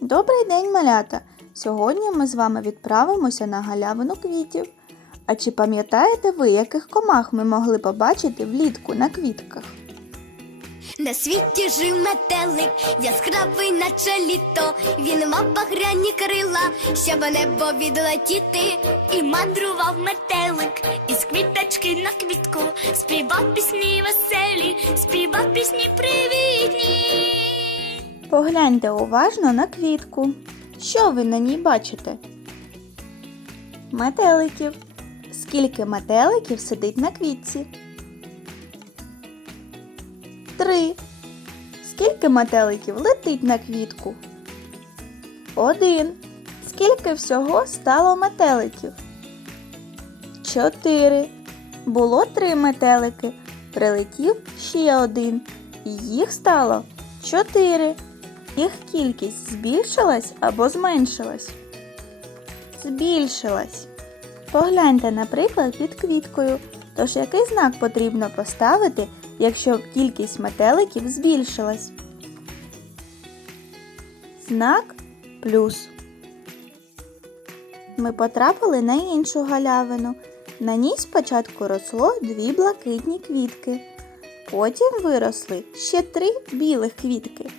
Добрий день, малята! Сьогодні ми з вами відправимося на галявину квітів. А чи пам'ятаєте ви, яких комах ми могли побачити влітку на квітках? На світі жив метелик, яскравий, наче літо. Він мав багряні крила, щоб небо відлетіти. І мандрував метелик із квіточки на квітку. Співав пісні веселі, співав пісні привітні. Погляньте уважно на квітку. Що ви на ній бачите? Метеликів. Скільки метеликів сидить на квітці? Три. Скільки метеликів летить на квітку? Один. Скільки всього стало метеликів? Чотири. Було три метелики. Прилетів ще один. І їх стало чотири. Їх кількість збільшилась або зменшилась? Збільшилась. Погляньте, наприклад, під квіткою. Тож який знак потрібно поставити, якщо кількість метеликів збільшилась? Знак плюс. Ми потрапили на іншу галявину. На ній спочатку росло дві блакитні квітки. Потім виросли ще три білих квітки.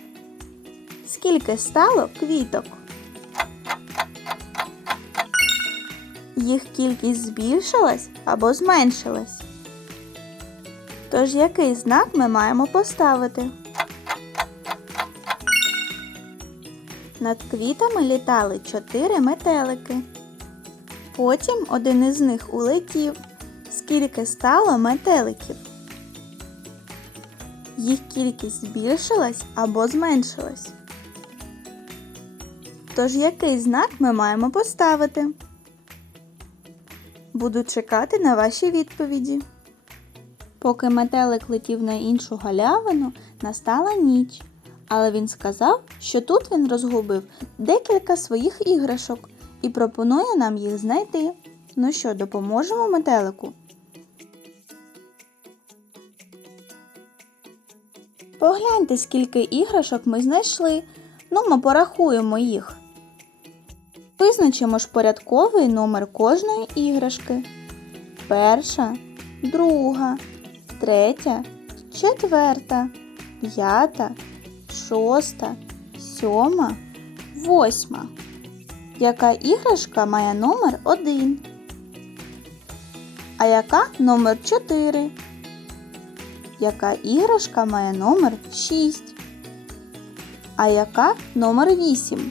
Скільки стало квіток? Їх кількість збільшилась або зменшилась. Тож який знак ми маємо поставити? Над квітами літали чотири метелики. Потім один із них улетів. Скільки стало метеликів? Їх кількість збільшилась або зменшилась. Тож який знак ми маємо поставити? Буду чекати на ваші відповіді. Поки метелик летів на іншу галявину, настала ніч. Але він сказав, що тут він розгубив декілька своїх іграшок і пропонує нам їх знайти. Ну що, допоможемо метелику? Погляньте, скільки іграшок ми знайшли. Ну, ми порахуємо їх. Визначимо ж порядковий номер кожної іграшки. Перша, друга, третя, четверта, п'ята, шоста, сьома, восьма. Яка іграшка має номер 1? А яка номер 4? Яка іграшка має номер 6? А яка номер 8?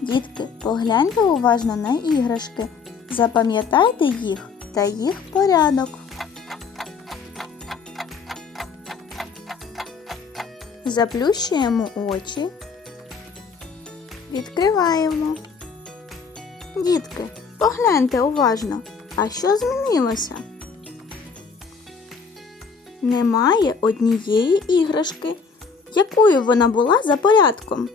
Дітки, погляньте уважно на іграшки. Запам'ятайте їх та їх порядок. Заплющуємо очі. Відкриваємо. Дітки, погляньте уважно. А що змінилося? Немає однієї іграшки. Якою вона була за порядком?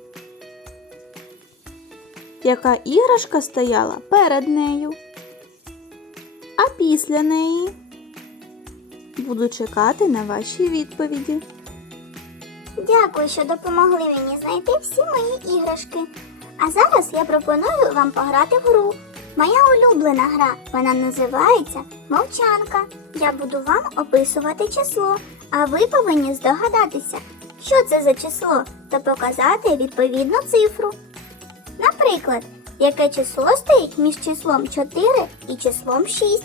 Яка іграшка стояла перед нею? А після неї? Буду чекати на ваші відповіді. Дякую, що допомогли мені знайти всі мої іграшки. А зараз я пропоную вам пограти в гру. Моя улюблена гра. Вона називається Мовчанка. Я буду вам описувати число, а ви повинні здогадатися, що це за число, та показати відповідну цифру. Наприклад, яке число стоїть між числом 4 і числом 6?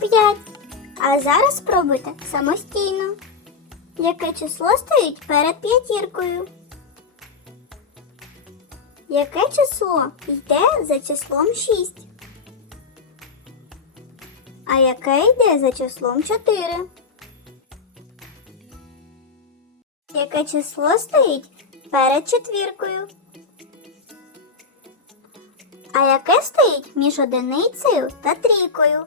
5. А зараз спробуйте самостійно. Яке число стоїть перед п'ятіркою? Яке число йде за числом 6? А яке йде за числом 4? Яке число стоїть перед четвіркою? А яке стоїть між одиницею та трійкою?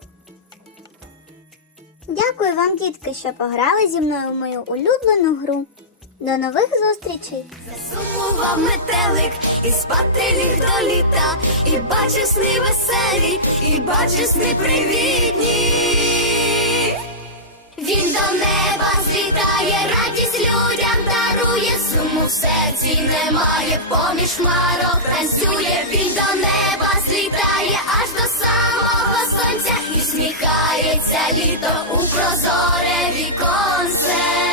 Дякую вам, дітки, що пограли зі мною в мою улюблену гру. До нових зустрічей! Засумував метелик і спати ліг до літа, і бачив сни веселі, і бачив сни привітні. Він до неба злітає, радість смерті немає, поміж марок, танцює, він до неба злітає, аж до самого сонця і сміхається літо у прозоре віконце.